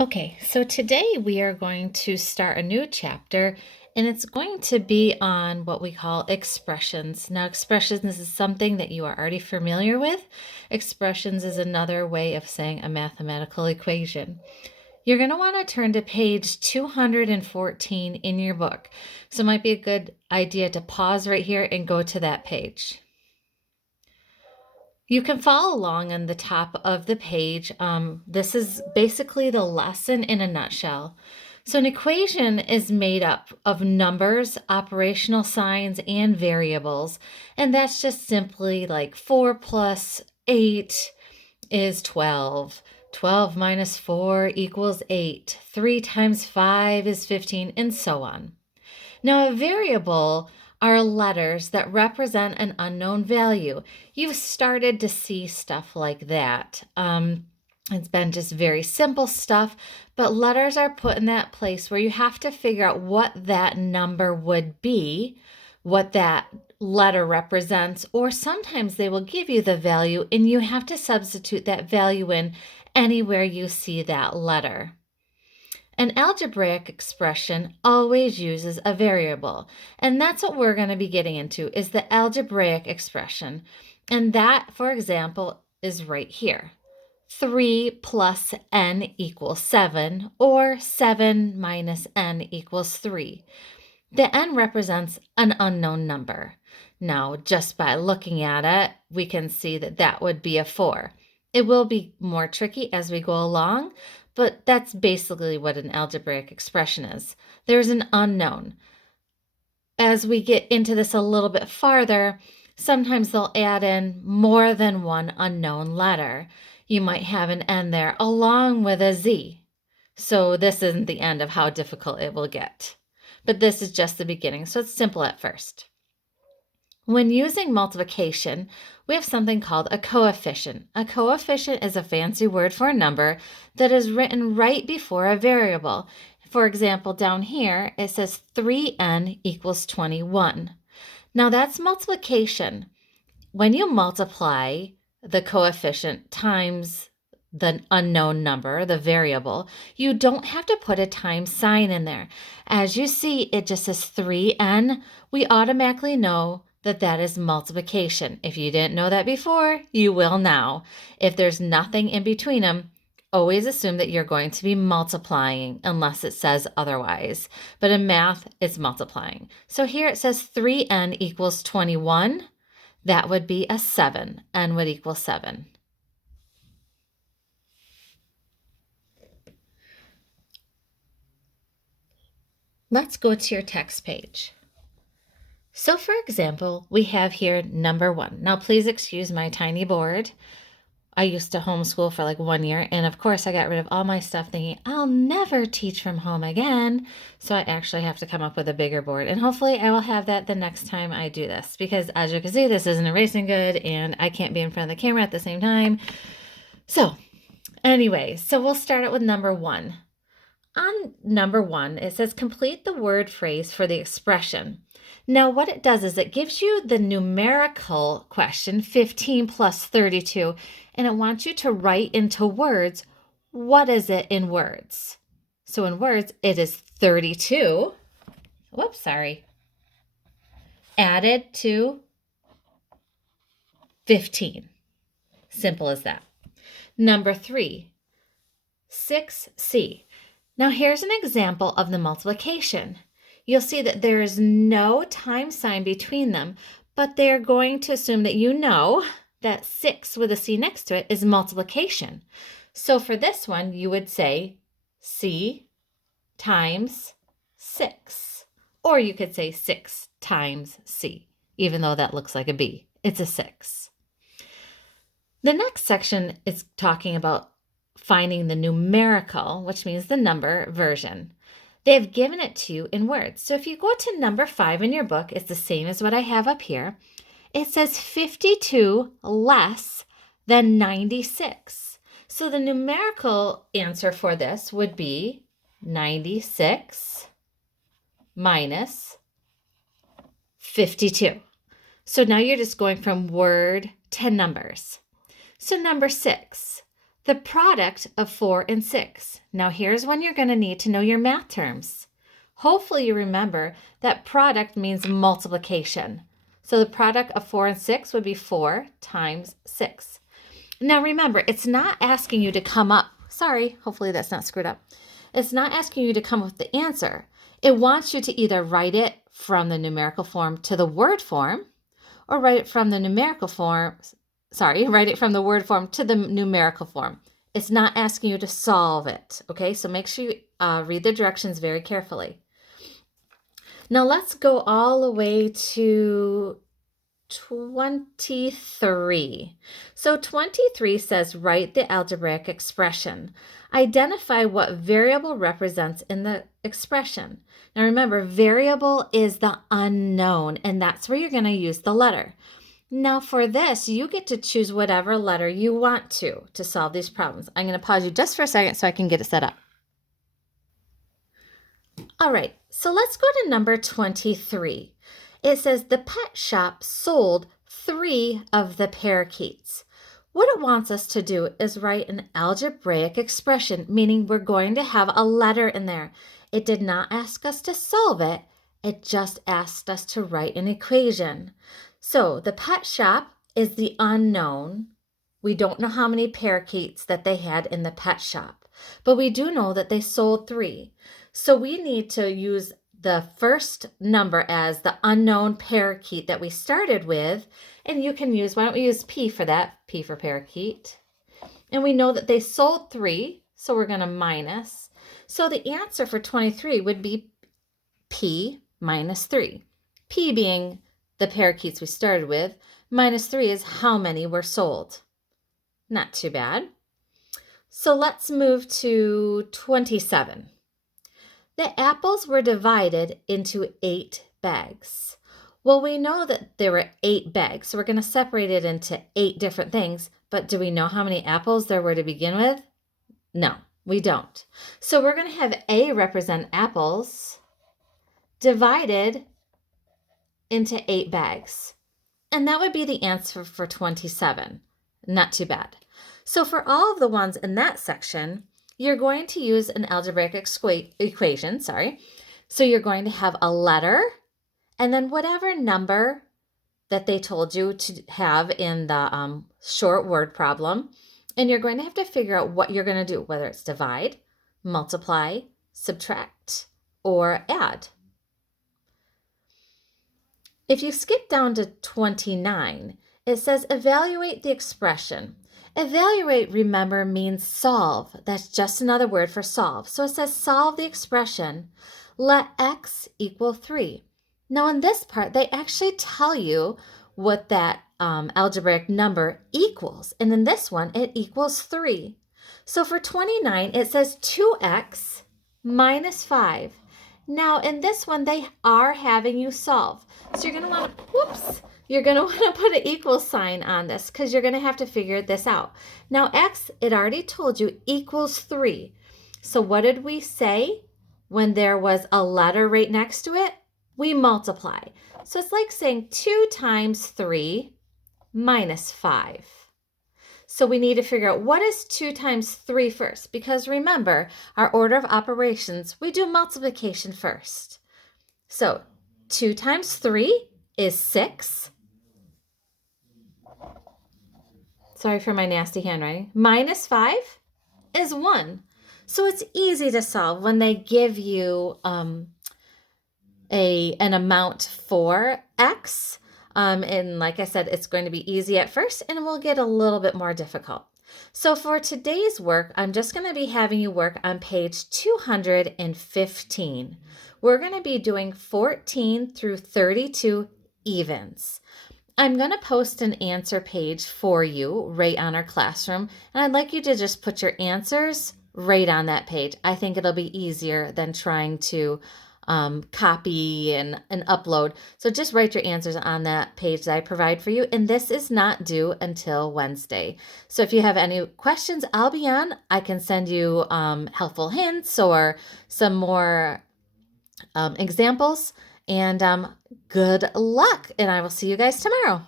Okay, so today we are going to start a new chapter and it's going to be on what we call expressions. Now, expressions is something that you are already familiar with. Expressions is another way of saying a mathematical equation. You're going to want to turn to page 214 in your book. So it might be a good idea to pause right here and go to that page. You can follow along on the top of the page. This is basically the lesson in a nutshell. So an equation is made up of numbers, operational signs, and variables. And that's just simply like 4 plus 8 is 12. 12 minus 4 equals 8. 3 times 5 is 15, and so on. Now, a variable are letters that represent an unknown value. You've started to see stuff like that. It's been just very simple stuff, but letters are put in that place where you have to figure out what that number would be, what that letter represents, or sometimes they will give you the value and you have to substitute that value in anywhere you see that letter. An algebraic expression always uses a variable, and that's what we're going to be getting into is the algebraic expression. And that, for example, is right here. 3 plus n equals 7, or 7 minus n equals 3. The n represents an unknown number. Now, just by looking at it, we can see that that would be a 4. It will be more tricky as we go along, but that's basically what an algebraic expression is. There's an unknown. As we get into this a little bit farther, sometimes they'll add in more than one unknown letter. You might have an N there along with a Z. So this isn't the end of how difficult it will get. But this is just the beginning, so it's simple at first. When using multiplication, we have something called a coefficient. A coefficient is a fancy word for a number that is written right before a variable. For example, down here, it says 3n equals 21. Now that's multiplication. When you multiply the coefficient times the unknown number, the variable, you don't have to put a times sign in there. As you see, it just says 3n. We automatically know that that is multiplication. If you didn't know that before, you will now. If there's nothing in between them, always assume that you're going to be multiplying unless it says otherwise. But in math, it's multiplying. So here it says 3n equals 21. That would be a 7. N would equal 7. Let's go to your text page. So for example, we have here number 1. Now please excuse my tiny board. I used to homeschool for like 1 year, and of course I got rid of all my stuff thinking I'll never teach from home again. So I actually have to come up with a bigger board, and hopefully I will have that the next time I do this, because as you can see, this isn't erasing good and I can't be in front of the camera at the same time. So anyway, so we'll start out with number 1. On number 1, it says complete the word phrase for the expression. Now, what it does is it gives you the numerical question, 15 plus 32, and it wants you to write into words, what is it in words? So in words, it is 32, added to 15. Simple as that. Number 3, 6c. Now here's an example of the multiplication. You'll see that there is no time sign between them, but they're going to assume that you know that 6 with a C next to it is multiplication. So for this one, you would say C times 6. Or you could say 6 times C, even though that looks like a B. It's a 6. The next section is talking about finding the numerical, which means the number version. They've given it to you in words. So if you go to number 5 in your book, it's the same as what I have up here. It says 52 less than 96. So the numerical answer for this would be 96 minus 52. So now you're just going from word to numbers. So number 6. the product of 4 and 6. Now here's when you're going to need to know your math terms. Hopefully you remember that product means multiplication. So the product of 4 and 6 would be 4 times 6. Now remember, it's not asking you to come up. Sorry, hopefully that's not screwed up. It's not asking you to come up with the answer. It wants you to either write it from the numerical form to the word form, or write it from the word form to the numerical form. It's not asking you to solve it, okay? So make sure you read the directions very carefully. Now let's go all the way to 23. So 23 says, write the algebraic expression. Identify what variable represents in the expression. Now remember, variable is the unknown, and that's where you're going to use the letter. Now for this, you get to choose whatever letter you want to solve these problems. I'm going to pause you just for a second so I can get it set up. All right, so let's go to number 23. It says the pet shop sold 3 of the parakeets. What it wants us to do is write an algebraic expression, meaning we're going to have a letter in there. It did not ask us to solve it. It just asked us to write an equation. So the pet shop is the unknown. We don't know how many parakeets that they had in the pet shop, but we do know that they sold 3. So we need to use the first number as the unknown parakeet that we started with, and you can use, why don't we use P for that? P for parakeet. And we know that they sold 3, so we're going to minus. So the answer for 23 would be P minus 3. P being the parakeets we started with, minus 3 is how many were sold. Not too bad. So let's move to 27. The apples were divided into 8 bags. Well, we know that there were 8 bags, so we're going to separate it into 8 different things, but do we know how many apples there were to begin with? No, we don't. So we're going to have A represent apples divided into 8 bags. And that would be the answer for 27. Not too bad. So for all of the ones in that section, you're going to use an algebraic equation. So you're going to have a letter and then whatever number that they told you to have in the short word problem. And you're going to have to figure out what you're going to do, whether it's divide, multiply, subtract, or add. If you skip down to 29, it says evaluate the expression. Evaluate, remember, means solve. That's just another word for solve. So it says solve the expression, let x equal 3. Now in this part, they actually tell you what that algebraic number equals. And in this one, it equals 3. So for 29, it says 2x minus 5. Now in this one, they are having you solve. So you're going to want to, you're going to want to put an equal sign on this because you're going to have to figure this out. Now x, it already told you, equals 3. So what did we say when there was a letter right next to it? We multiply. So it's like saying 2 times 3 minus 5. So we need to figure out what is 2 times 3 first, because remember, our order of operations, we do multiplication first. So 2 times 3 is 6. Sorry for my nasty handwriting. Minus 5 is 1. So it's easy to solve when they give you an amount for x. And like I said, it's going to be easy at first and we'll get a little bit more difficult. So for today's work, I'm just going to be having you work on page 215. We're going to be doing 14 through 32 evens. I'm going to post an answer page for you right on our classroom, and I'd like you to just put your answers right on that page. I think it'll be easier than trying to copy and upload. So just write your answers on that page that I provide for you. And this is not due until Wednesday. So if you have any questions, I'll be on. I can send you helpful hints or some more examples. And good luck. And I will see you guys tomorrow.